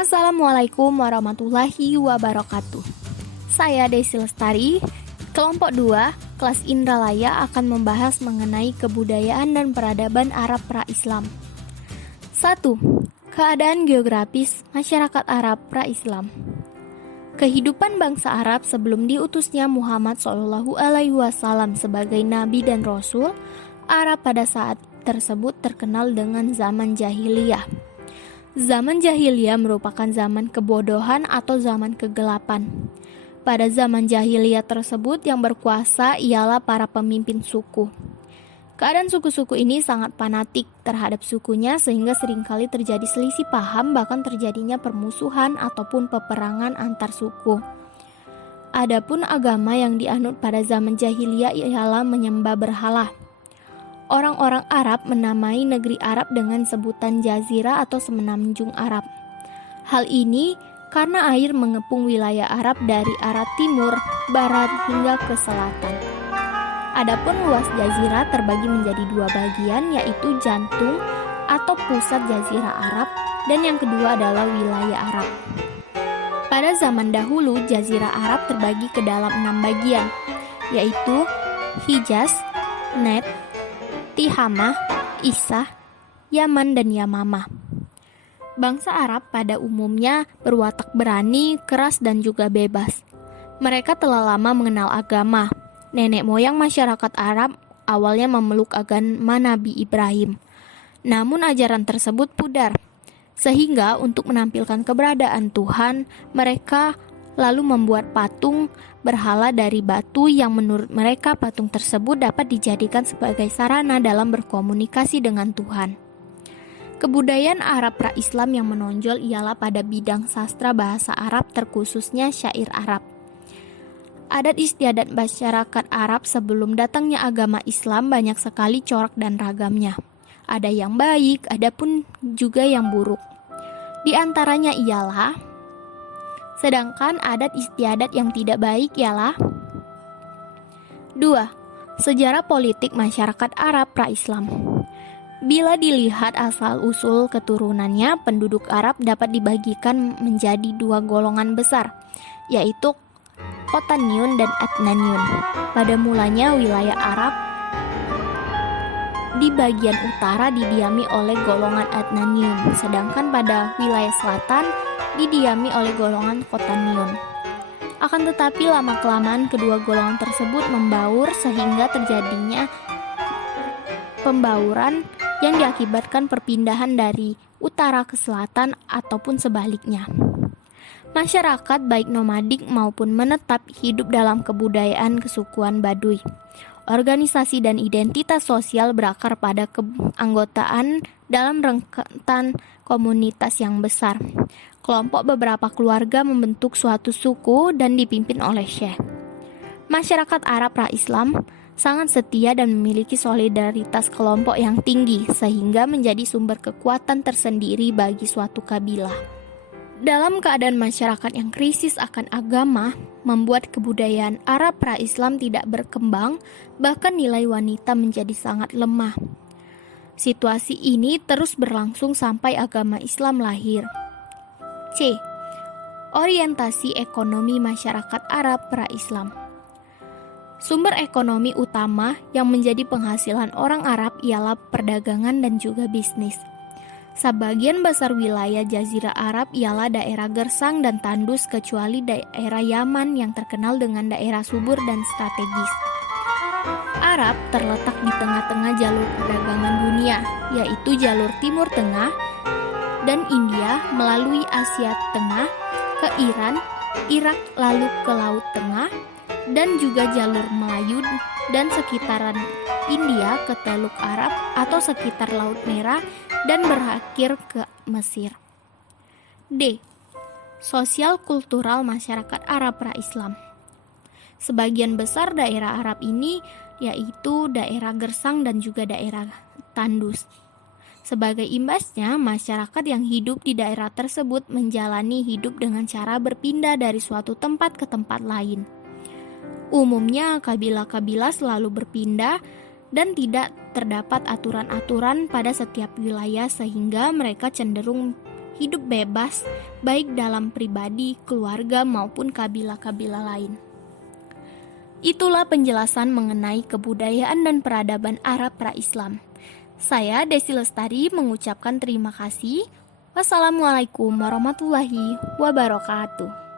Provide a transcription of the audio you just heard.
Assalamualaikum warahmatullahi wabarakatuh. Saya Desi Lestari, kelompok 2, kelas Indralaya akan membahas mengenai kebudayaan dan peradaban Arab pra-Islam. 1. Keadaan geografis masyarakat Arab pra-Islam. Kehidupan bangsa Arab sebelum diutusnya Muhammad SAW sebagai nabi dan rasul, Arab pada saat tersebut terkenal dengan zaman jahiliyah. Zaman jahiliyah merupakan zaman kebodohan atau zaman kegelapan. Pada zaman jahiliyah tersebut yang berkuasa ialah para pemimpin suku. Keadaan suku-suku ini sangat fanatik terhadap sukunya sehingga seringkali terjadi selisih paham, bahkan terjadinya permusuhan ataupun peperangan antar suku. Adapun agama yang dianut pada zaman jahiliyah ialah menyembah berhala. Orang-orang Arab menamai negeri Arab dengan sebutan Jazirah atau Semenanjung Arab. Hal ini karena air mengepung wilayah Arab dari arah timur, barat hingga ke selatan. Adapun luas Jazirah terbagi menjadi dua bagian, yaitu jantung atau pusat Jazirah Arab dan yang kedua adalah wilayah Arab. Pada zaman dahulu, Jazirah Arab terbagi ke dalam 6 bagian, yaitu Hijaz, Najd, Tihamah, Isah, Yaman, dan Yamamah. Bangsa Arab pada umumnya berwatak berani, keras, dan juga bebas. Mereka telah lama mengenal agama. Nenek moyang masyarakat Arab awalnya memeluk agama Nabi Ibrahim. Namun ajaran tersebut pudar. Sehingga untuk menampilkan keberadaan Tuhan, mereka lalu membuat patung berhala dari batu yang menurut mereka patung tersebut dapat dijadikan sebagai sarana dalam berkomunikasi dengan Tuhan. Kebudayaan Arab pra-Islam yang menonjol ialah pada bidang sastra bahasa Arab, terkhususnya syair Arab. Adat istiadat masyarakat Arab sebelum datangnya agama Islam banyak sekali corak dan ragamnya. Ada yang baik, ada pun juga yang buruk. Di antaranya ialah sedangkan adat istiadat yang tidak baik ialah 2. Sejarah politik masyarakat Arab pra-Islam. Bila dilihat asal-usul keturunannya, penduduk Arab dapat dibagikan menjadi 2 golongan besar, yaitu Qotaniun dan Adnaniun. Pada mulanya wilayah Arab di bagian utara didiami oleh golongan Adnaniun, sedangkan pada wilayah selatan didiami oleh golongan Qotaniun. Akan tetapi lama-kelamaan kedua golongan tersebut membaur sehingga terjadinya pembauran yang diakibatkan perpindahan dari utara ke selatan ataupun sebaliknya. Masyarakat baik nomadik maupun menetap hidup dalam kebudayaan kesukuan Baduy. Organisasi dan identitas sosial berakar pada keanggotaan dalam rentetan komunitas yang besar. Kelompok beberapa keluarga membentuk suatu suku dan dipimpin oleh syekh. Masyarakat Arab pra-Islam sangat setia dan memiliki solidaritas kelompok yang tinggi sehingga menjadi sumber kekuatan tersendiri bagi suatu kabilah. Dalam keadaan masyarakat yang krisis akan agama, membuat kebudayaan Arab pra-Islam tidak berkembang, bahkan nilai wanita menjadi sangat lemah. Situasi ini terus berlangsung sampai agama Islam lahir. C. Orientasi ekonomi masyarakat Arab pra-Islam. Sumber ekonomi utama yang menjadi penghasilan orang Arab ialah perdagangan dan juga bisnis. Sebagian besar wilayah Jazirah Arab ialah daerah gersang dan tandus kecuali daerah Yaman yang terkenal dengan daerah subur dan strategis. Arab terletak di tengah-tengah jalur perdagangan dunia, yaitu jalur Timur Tengah dan India melalui Asia Tengah ke Iran, Irak lalu ke Laut Tengah, dan juga jalur Melayu dan sekitaran India ke Teluk Arab atau sekitar Laut Merah dan berakhir ke Mesir. D. Sosial kultural masyarakat Arab pra-Islam. Sebagian besar daerah Arab ini yaitu daerah gersang dan juga daerah tandus. Sebagai imbasnya, masyarakat yang hidup di daerah tersebut menjalani hidup dengan cara berpindah dari suatu tempat ke tempat lain. Umumnya, kabilah-kabilah selalu berpindah dan tidak terdapat aturan-aturan pada setiap wilayah sehingga mereka cenderung hidup bebas, baik dalam pribadi, keluarga, maupun kabilah-kabilah lain. Itulah penjelasan mengenai kebudayaan dan peradaban Arab pra-Islam. Saya, Desi Lestari, mengucapkan terima kasih. Wassalamualaikum warahmatullahi wabarakatuh.